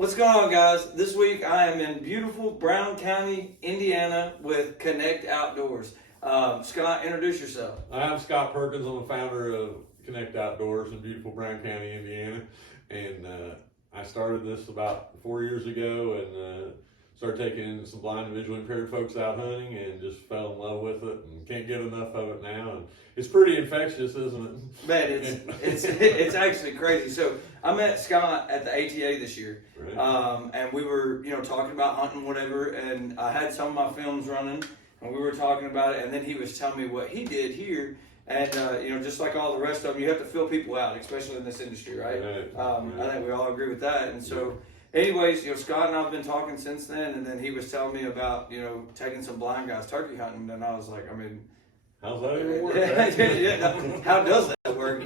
What's going on, guys? This week I am in beautiful Brown County, Indiana with Connect Outdoors. Scott, introduce yourself. I'm Scott Perkins. I'm the founder of Connect Outdoors in beautiful Brown County, Indiana. And I started this about 4 years ago and started taking some blind and visually impaired folks out hunting and just fell in love with it and can't get enough of it now. And it's pretty infectious, isn't it? Man, it's actually crazy. So I met Scott at the ATA this year, Right. and we were talking about hunting, whatever. And I had some of my films running, and we were talking about it. And then he was telling me what he did here. And just like all the rest of them, you have to fill people out, especially in this industry, right? Right. I think we all agree with that. And so, anyways, Scott and I've been talking since then. And then he was telling me about taking some blind guys turkey hunting, and I was like, I mean, How's that even work? how does that work?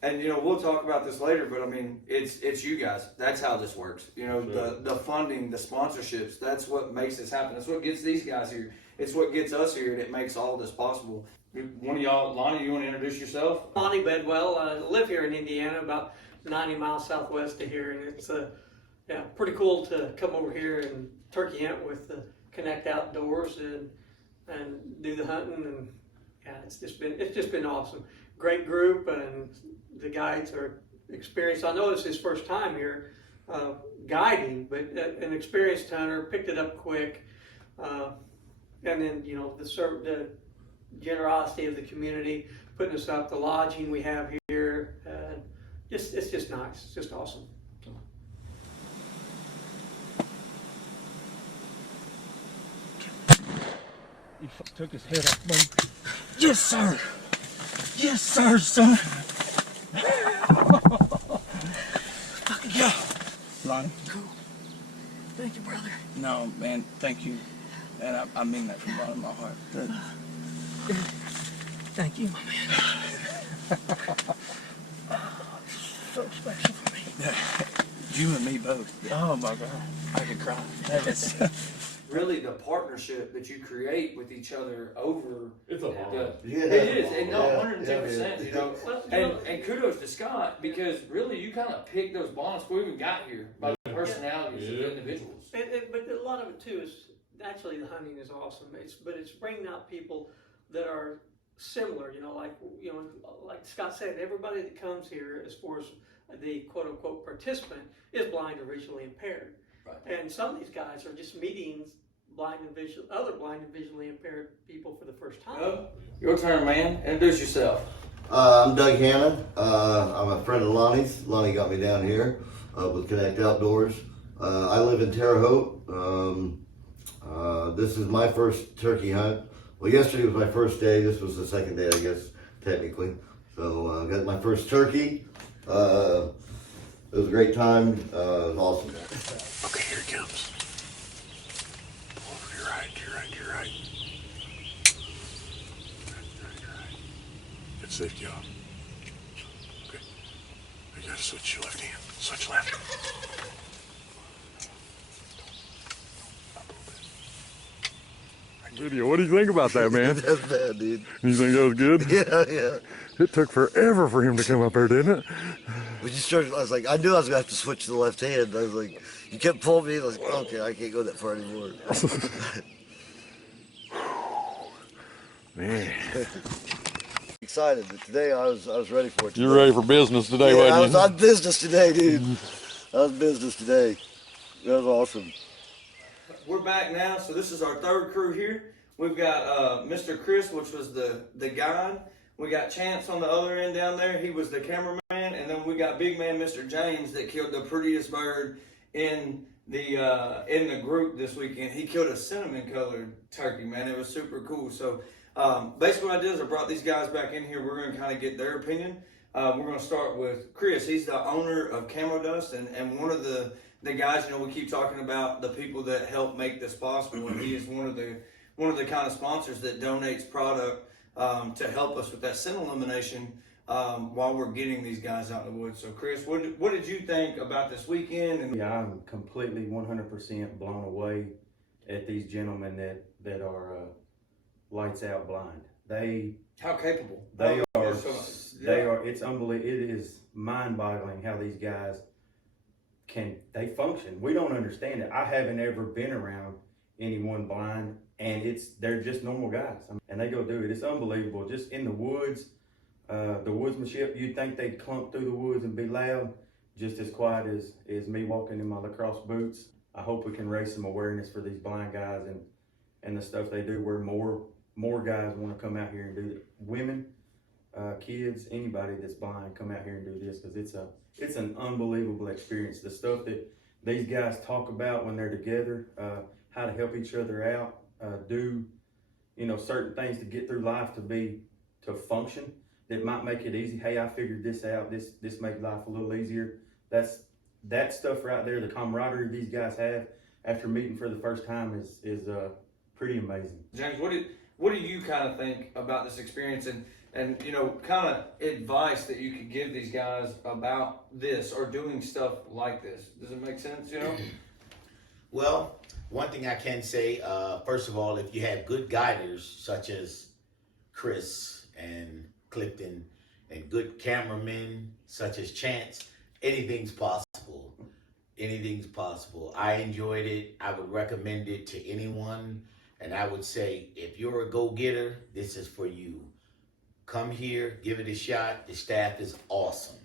And we'll talk about this later, but I mean, it's you guys. That's how this works. Sure. The funding, the sponsorships. That's what makes this happen. That's what gets these guys here. It's what gets us here, and it makes all this possible. One of y'all, Lonnie, you want to introduce yourself? Lonnie Bedwell. I live here in Indiana, about 90 miles southwest of here, and it's pretty cool to come over here and turkey hunt with the Connect Outdoors and do the hunting, and it's just been awesome. Great group, and the guides are experienced. I know it's his first time here guiding, but an experienced hunter, picked it up quick, and then the generosity of the community putting us up, the lodging we have here, it's just nice. It's just awesome. He took his head off, buddy. Yes, sir. Yes, sir, son. Yeah. Lonnie. Cool. Thank you, brother. No, man, thank you. And I mean that from the bottom of my heart. Thank you, my man. So special for me. You and me both. Oh, my God. I could cry. Really, the partnership that you create with each other over It's a bond. it is, and no, 110%. Well, And kudos to Scott, because really you kind of picked those bonds before we even got here by the personalities of the individuals. But a lot of it too is actually the hunting is awesome. It's bringing out people that are similar. Like Scott said, everybody that comes here, as far as the quote unquote participant, is blind or visually impaired. Right. And some of these guys are just meeting other blind and visually impaired people for the first time. Your turn, man. Introduce yourself. I'm Doug Hannon. I'm a friend of Lonnie's. Lonnie got me down here with Connect Outdoors. I live in Terre Haute. This is my first turkey hunt. Well, yesterday was my first day. This was the second day, I guess, technically. So I got my first turkey. It was a great time. It was awesome. Okay, here it comes. Pull over to your right, to your right, to your right. Right. Get safety off. Okay. You gotta switch your left hand. Switch left. Video. What do you think about that, man? That's bad, dude. You think that was good? Yeah. It took forever for him to come up there, didn't it? We just started, I was like, I knew I was going to have to switch to the left hand. I was like, you kept pulling me. I was like, okay, I can't go that far anymore. Man, Excited, but today I was ready for it. you're ready for business today, Yeah, I wasn't was you? on business today, dude. I was business today. That was awesome. We're back now, so this is our third crew here. We've got Mr. Chris, which was the guide. We got Chance on the other end down there. He was the cameraman, and then we got big man Mr. James that killed the prettiest bird in the group this weekend. He killed a cinnamon colored turkey, man. It was super cool. So basically, what I did is I brought these guys back in here. We're going to kind of get their opinion. We're going to start with Chris. He's the owner of Camo Dust, and one of the guys. We keep talking about the people that help make this possible, and he is one of the kind of sponsors that donates product to help us with that scent elimination while we're getting these guys out in the woods. So, Chris, what did you think about this weekend? And Yeah, I'm completely 100% blown away at these gentlemen that are lights out blind. how capable They Oh, are. so- They are. It's unbelievable. It is mind-boggling how these guys they function. We don't understand it. I haven't ever been around anyone blind, and they're just normal guys, and they go do it. It's unbelievable. Just in the woods, the woodsmanship. You'd think they'd clump through the woods and be loud, just as quiet as me walking in my lacrosse boots. I hope we can raise some awareness for these blind guys and the stuff they do, where more guys want to come out here and do it. Women, kids, anybody that's blind, come out here and do this, because it's an unbelievable experience. The stuff that these guys talk about when they're together, how to help each other out, do certain things to get through life, to function, that might make it easy. Hey, I figured this out. This makes life a little easier. That stuff right there, the camaraderie these guys have after meeting for the first time is pretty amazing. James, what do you kind of think about this experience, and kind of advice that you could give these guys about this or doing stuff like this? Does it make sense? Well, one thing I can say, first of all, if you have good guiders such as Chris and Clifton, and good cameramen such as Chance, anything's possible. Anything's possible. I enjoyed it. I would recommend it to anyone. And I would say, if you're a go-getter, this is for you. Come here, give it a shot. The staff is awesome.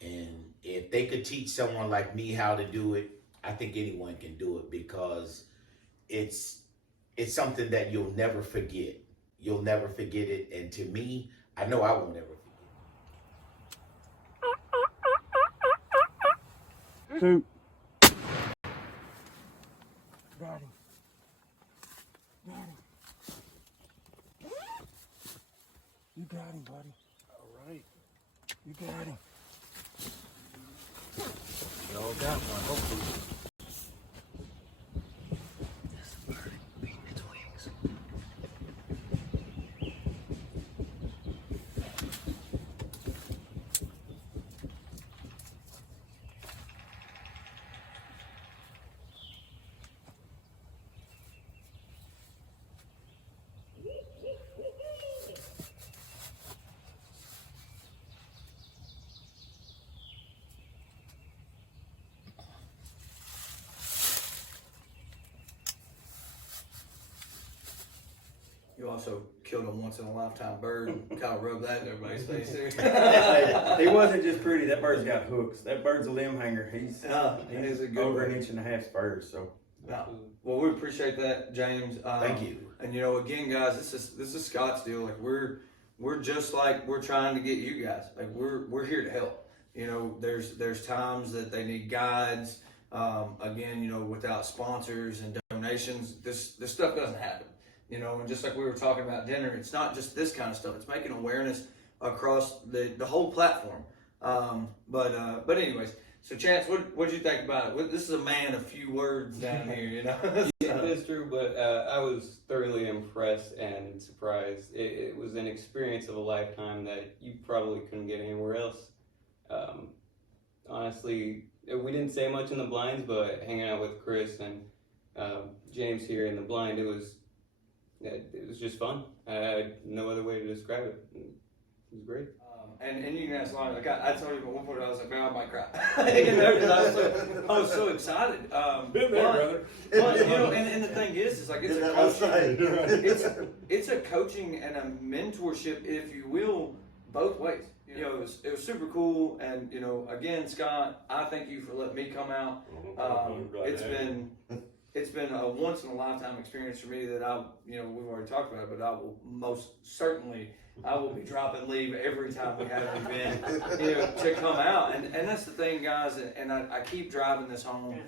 And if they could teach someone like me how to do it, I think anyone can do it, because it's something that you'll never forget. You'll never forget it. And to me, I know I won't ever forget. Two. Got him. You got him, buddy. All right. You got him. You all got one, hopefully. You also killed a once-in-a-lifetime bird and kind of rubbed that in everybody's face there. He wasn't just pretty. That bird's got hooks. That bird's a limb hanger. He's he's a good over bird. an inch and a half spurs. So Well, we appreciate that, James. Thank you. And again, guys, this is Scott's deal. Like we're just like we're trying to get you guys. Like we're here to help. There's times that they need guides. Again, without sponsors and donations, this stuff doesn't happen. And just like we were talking about dinner, it's not just this kind of stuff. It's making awareness across the whole platform. But anyways, so Chance, what did you think about it? This is a man of few words down here, Yeah, that's true, but I was thoroughly impressed and surprised. It was an experience of a lifetime that you probably couldn't get anywhere else. Honestly, we didn't say much in the blinds, but hanging out with Chris and James here in the blind, it was just fun. I had no other way to describe it. It was great. And you can ask Lonnie. Like I told you at one point, I was like, man, I might cry. Because I was so excited. Been there, brother. But and the thing is like it's a coaching. It's a coaching and a mentorship, if you will, both ways. It was super cool. And again, Scott, I thank you for letting me come out. It's been a once in a lifetime experience for me that we've already talked about it, but I will most certainly, I will be dropping leave every time we have an event, to come out. And that's the thing, guys, and I keep driving this home.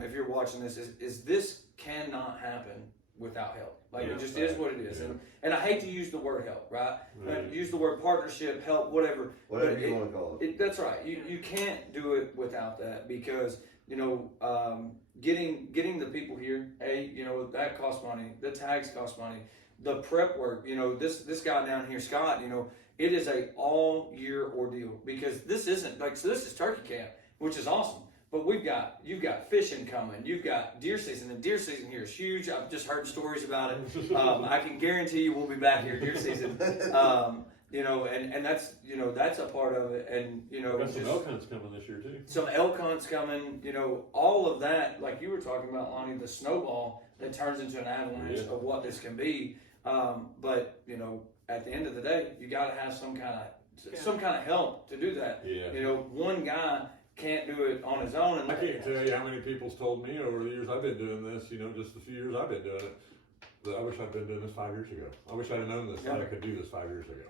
If you're watching this, is this cannot happen without help. Like it just is what it is. And I hate to use the word help, right? Use the word partnership, help, whatever. Whatever you want to call it. That's right. You can't do it without that, because getting the people here, that costs money. The tags cost money. The prep work, this guy down here, Scott, it is a all year ordeal, because this isn't so this is turkey camp, which is awesome. But you've got fishing coming, you've got deer season, and deer season here is huge. I've just heard stories about it. I can guarantee you we'll be back here deer season. you know, and that's, you know, that's a part of it, and, you know, Got some just elk hunts coming this year too. some elk hunts coming, you know, all of that, like you were talking about, Lonnie, the snowball that turns into an avalanche Yeah. of what this can be. But, you know, at the end of the day, you got to have some kind of help to do that. Yeah. You know, one guy can't do it on his own. And I can't tell you how many people's told me over the years I've been doing this, you know, just the few years I've been doing it, that I wish I'd been doing this 5 years ago. I wish I'd have known this, that I could do this 5 years ago.